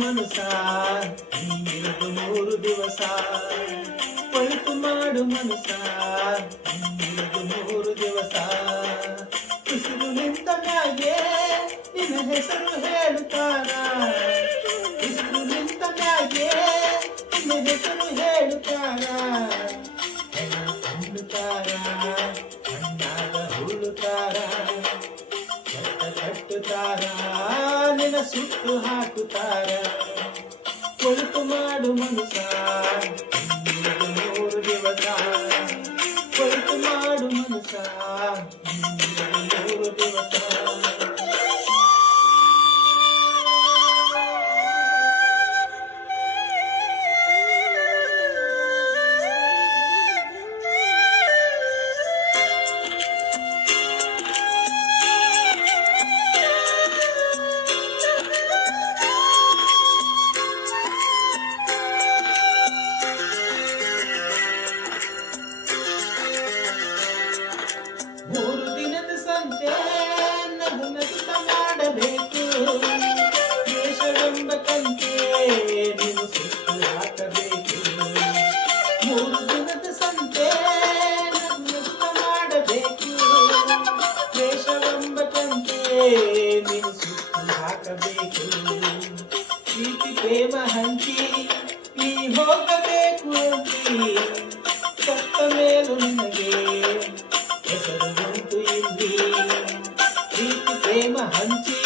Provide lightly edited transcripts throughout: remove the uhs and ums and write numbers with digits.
ಮನುಸ ನೀನಿರದು 3 ದಿವಸ ಒಳಿತು ಮಾಡು ಮನುಸ ನೀನಿರದು 3 ದಿವಸ ಉಸಿರು ನಿಂತ ಮ್ಯಾಗೆ ನಿನ್ನ ಹೆಸರು ಹೇಳುತ್ತಾರ ಉಸಿರು ನಿಂತ ಮ್ಯಾಗೆ ನಿನ್ನ ಹೆಸರು ಹೇಳುತ್ತಾರ ಅನ್ನುತ್ತಾರ ಅಣ್ಣಾಗ ಹುಳುತ್ತಾರ ಕಟ್ಟುತ್ತಾರ ನಿನ್ನ ಸುಟ್ಟು ಹಾಕುತ್ತಾರ ಒಳಿತು ಮಾಡು ಮನುಸ ನೀನಿರದು 3 ದಿವಸ ಒಳಿತು ಮಾಡು ಮನುಸ ನೀನಿರದು 3 ದಿವಸ ಮೂರು ದಿನದ ಸಂತೆ ನಗು ನಗುತ್ತ ಮಾಡಬೇಕು ದೇಶವೆಂಬ ಕಂತೆ ನೀನು ಸುತ್ತು ಹಾಕಬೇಕು 3 ದಿನದ ಸಂತೆ ನಗು ನಗುತ್ತ ಮಾಡಬೇಕು ದೇಶವೆಂಬ ಕಂತೆ ನೀನು ಸುತ್ತು ಹಾಕಬೇಕು ಪ್ರೀತಿ ಪ್ರೇಮ ಹಂಚಿ ನೀ ಹೋಗಬೇಕು ಅಂತಿ ಸತ್ತ ಮೇಲೂ ನಿನಗೆ ಹೆಸರು ಉಂಟು ಇಲ್ಲಿ ಪ್ರೀತಿ ಪ್ರೇಮ ಹಂಚಿ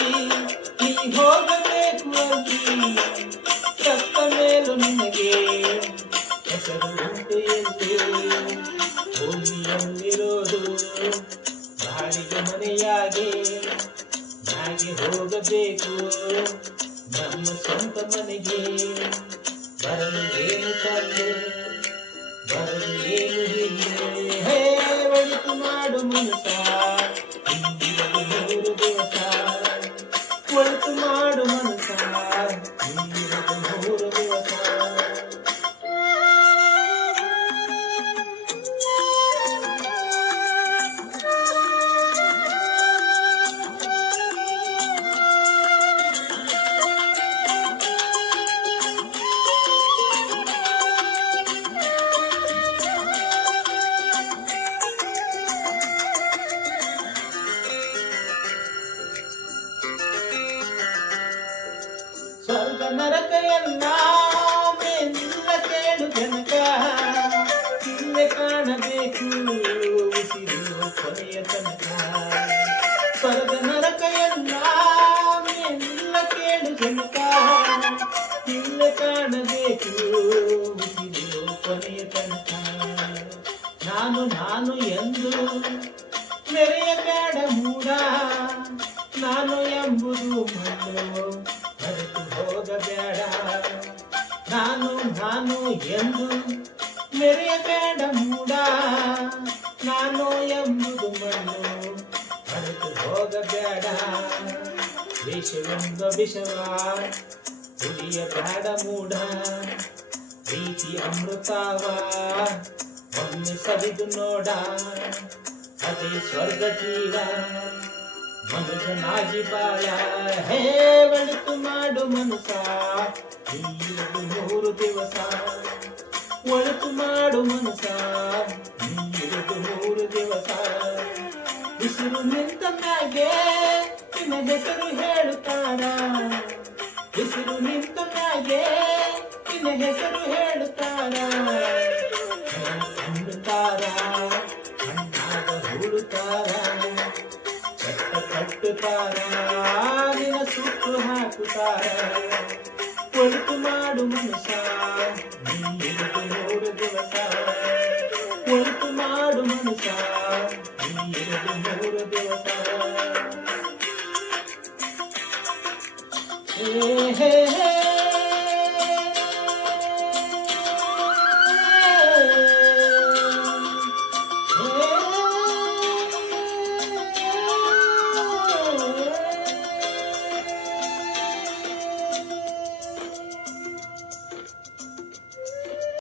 ನೀ ಹೋಗಬೇಕು ಅಲ್ಲಿ ಸತ್ತ ಮೇಲೂ ನಿನಗೆ ಹೆಸರು ಉಂಟು ಇಲ್ಲಿ ಭೂಮಿಯಲ್ಲಿರೋದು ಬಾಡಿಗೆ ಮನೆಯಾಗೆ ನಾಗೆ ಹೋಗಬೇಕು ನಮ್ಮ ಸ್ವಂತ ಮನೆಗೆ ಬರಲು ಏನು ತಂದೆ ಬರಲು ಏನು ಹಿಂದೆ ಹೇ ಒಳಿತು ಮಾಡು ಮನುಸ ನೀನಿರದು 3 ದಿವಸ ಒಳಿತು ಮಾಡು ಮನುಸ ನೀನಿರದು 3 ದಿವಸ ಸ್ವರ್ಗ ನರಕ ಎಲ್ಲ ಮೇಲಿಲ್ಲ ಕೇಳು ಜನಕ ಇಲ್ಲೇ ಕಾಣಬೇಕು ಉಸಿರು ಕೊನೆಯ ತನಕ ಸ್ವರ್ಗ ನರಕ ಎಲ್ಲ ಮೇಲಿಲ್ಲ ಕೇಳು ಜನಕ ಇಲ್ಲೇ ಕಾಣಬೇಕು ಉಸಿರು ಕೊನೆಯ ತನಕ ನಾನು ಎಂದು ಮೆರೆಯಬೇಡ ಮೂಡ ನಾನು ಎಂಬುದು ಮಣ್ಣು ಮರೆತು ಹೋಗಬೇಡ ನಾನು ಎಂದು ಮೆರೆಯಬೇಡ ಮೂಡ ನಾನು ಎಂಬುದು ಮಣ್ಣು ಮರೆತು ಹೋಗಬೇಡ ವಿಷವೆಂಬ ವಿಷವ ಕುಡಿಯಬೇಡ ಮೂಡ ಪ್ರೀತಿ ಅಮೃತವ ಒಮ್ಮೆ ಸವಿದು ನೋಡ ಅದೇ ಸ್ವರ್ಗ ಜೀವ ಮನುಜನಾಗಿ ಬಾಳ ಹೇ ಒಳಿತು ಮಾಡು ಮನುಸ ನೀನಿರದು 3 ದಿವಸ ಒಳಿತು ಮಾಡು ಮನುಸ ನೀನಿರದು 3 ದಿವಸ ಉಸಿರು ನಿಂತ ಮ್ಯಾಗೆ ನಿನ್ನ ಹೆಸರು ಹೇಳುತ್ತಾರ ಉಸಿರು ನಿಂತ ಮ್ಯಾಗೆ ನಿನ್ನ ಹೆಸರು ಹೇಳುತ್ತಾರ ಅನ್ನುತ್ತಾರ ಅಣ್ಣಾಗ ಹುಳುತ್ತಾರ ಕಟ್ಟುತ್ತಾರ ನಿನ್ನ ಸುಟ್ಟು ಹಾಕುತ್ತಾರ ಒಳಿತು ಮಾಡು ಮನುಸ ನೀನಿರದು 3 ದಿವಸ ಒಳಿತು ಮಾಡು ಮನುಸ ನೀನಿರದು 3 ದಿವಸ ಹೇ ಹೇ ಹೇ